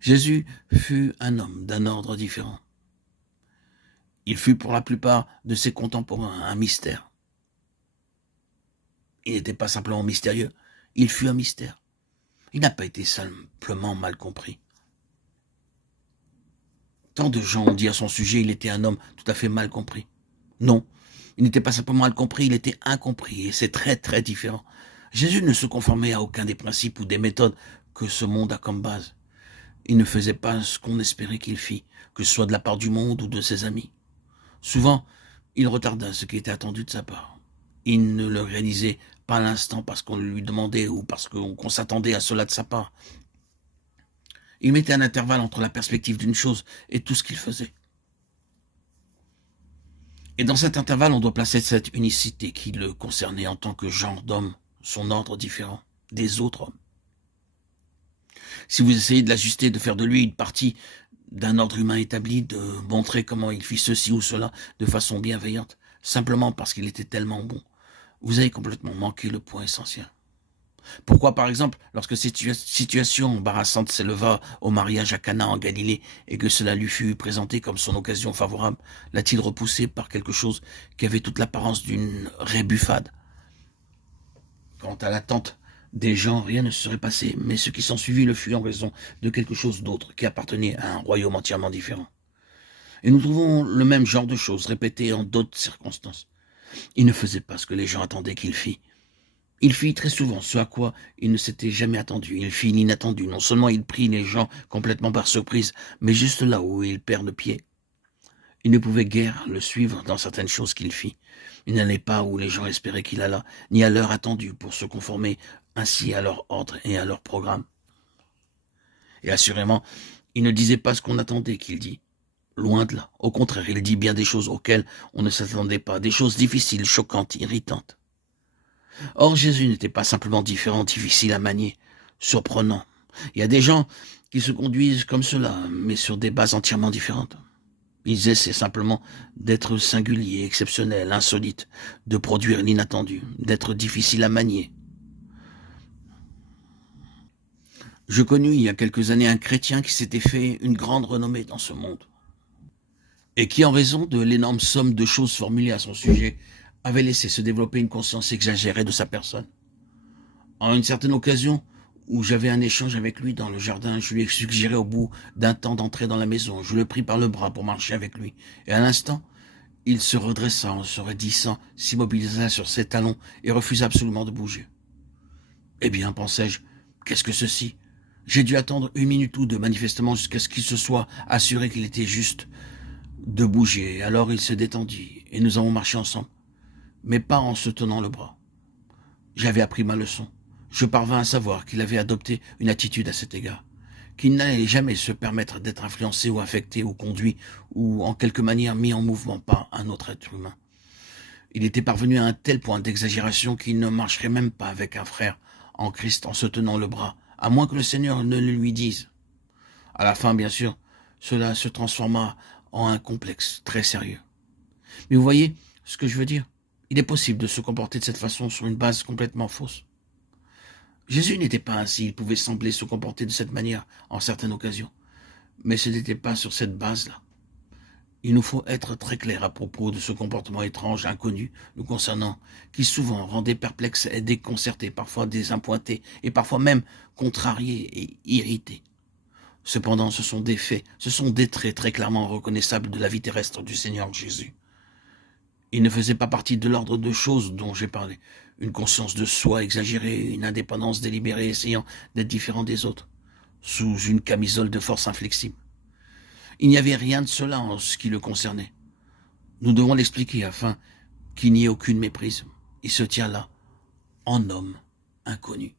Jésus fut un homme d'un ordre différent. Il fut pour la plupart de ses contemporains un mystère. Il n'était pas simplement mystérieux, il fut un mystère. Il n'a pas été simplement mal compris. Tant de gens ont dit à son sujet il était un homme tout à fait mal compris. Non, il n'était pas simplement mal compris, il était incompris, et c'est très très différent. Jésus ne se conformait à aucun des principes ou des méthodes que ce monde a comme base. Il ne faisait pas ce qu'on espérait qu'il fît, que ce soit de la part du monde ou de ses amis. Souvent, il retarda ce qui était attendu de sa part. Il ne le réalisait pas à l'instant parce qu'on lui demandait ou parce qu'on s'attendait à cela de sa part. Il mettait un intervalle entre la perspective d'une chose et tout ce qu'il faisait. Et dans cet intervalle, on doit placer cette unicité qui le concernait en tant que genre d'homme, son ordre différent des autres hommes. Si vous essayez de l'ajuster, de faire de lui une partie d'un ordre humain établi, de montrer comment il fit ceci ou cela de façon bienveillante, simplement parce qu'il était tellement bon, vous avez complètement manqué le point essentiel. Pourquoi, par exemple, lorsque cette situation embarrassante s'éleva au mariage à Cana en Galilée et que cela lui fut présenté comme son occasion favorable, l'a-t-il repoussé par quelque chose qui avait toute l'apparence d'une rébuffade? Quant à l'attente des gens, rien ne se serait passé, mais ce qui s'ensuivit le fut en raison de quelque chose d'autre qui appartenait à un royaume entièrement différent. Et nous trouvons le même genre de choses répétées en d'autres circonstances. Il ne faisait pas ce que les gens attendaient qu'il fît. Il fit très souvent ce à quoi il ne s'était jamais attendu. Il fit l'inattendu. Non seulement il prit les gens complètement par surprise, mais juste là où il perd pied. Il ne pouvait guère le suivre dans certaines choses qu'il fit. Il n'allait pas où les gens espéraient qu'il allât, ni à l'heure attendue pour se conformer ainsi à leur ordre et à leur programme. Et assurément, il ne disait pas ce qu'on attendait qu'il dit. Loin de là. Au contraire, il dit bien des choses auxquelles on ne s'attendait pas, des choses difficiles, choquantes, irritantes. Or, Jésus n'était pas simplement différent, difficile à manier, surprenant. Il y a des gens qui se conduisent comme cela, mais sur des bases entièrement différentes. Ils essaient simplement d'être singuliers, exceptionnels, insolites, de produire l'inattendu, d'être difficiles à manier. Je connus il y a quelques années un chrétien qui s'était fait une grande renommée dans ce monde, et qui, en raison de l'énorme somme de choses formulées à son sujet, avait laissé se développer une conscience exagérée de sa personne. En une certaine occasion, où j'avais un échange avec lui dans le jardin, je lui ai suggéré au bout d'un temps d'entrer dans la maison. Je le pris par le bras pour marcher avec lui. Et à l'instant, il se redressa en se raidissant, s'immobilisa sur ses talons et refusa absolument de bouger. Eh bien, pensai-je, qu'est-ce que ceci? J'ai dû attendre 1 minute ou deux, manifestement, jusqu'à ce qu'il se soit assuré qu'il était juste de bouger. Alors il se détendit et nous avons marché ensemble, mais pas en se tenant le bras. J'avais appris ma leçon. Je parvins à savoir qu'il avait adopté une attitude à cet égard, qu'il n'allait jamais se permettre d'être influencé ou affecté ou conduit ou en quelque manière mis en mouvement par un autre être humain. Il était parvenu à un tel point d'exagération qu'il ne marcherait même pas avec un frère en Christ en se tenant le bras, à moins que le Seigneur ne le lui dise. À la fin, bien sûr, cela se transforma en un complexe très sérieux. Mais vous voyez ce que je veux dire? Il est possible de se comporter de cette façon sur une base complètement fausse. Jésus n'était pas ainsi, il pouvait sembler se comporter de cette manière en certaines occasions, mais ce n'était pas sur cette base-là. Il nous faut être très clair à propos de ce comportement étrange, inconnu, nous concernant, qui souvent rendait perplexes et déconcertés, parfois désappointés, et parfois même contrariés et irrités. Cependant, ce sont des faits, ce sont des traits très clairement reconnaissables de la vie terrestre du Seigneur Jésus. Il ne faisait pas partie de l'ordre de choses dont j'ai parlé. Une conscience de soi exagérée, une indépendance délibérée essayant d'être différent des autres, sous une camisole de force inflexible. Il n'y avait rien de cela en ce qui le concernait. Nous devons l'expliquer afin qu'il n'y ait aucune méprise. Il se tient là, en homme inconnu.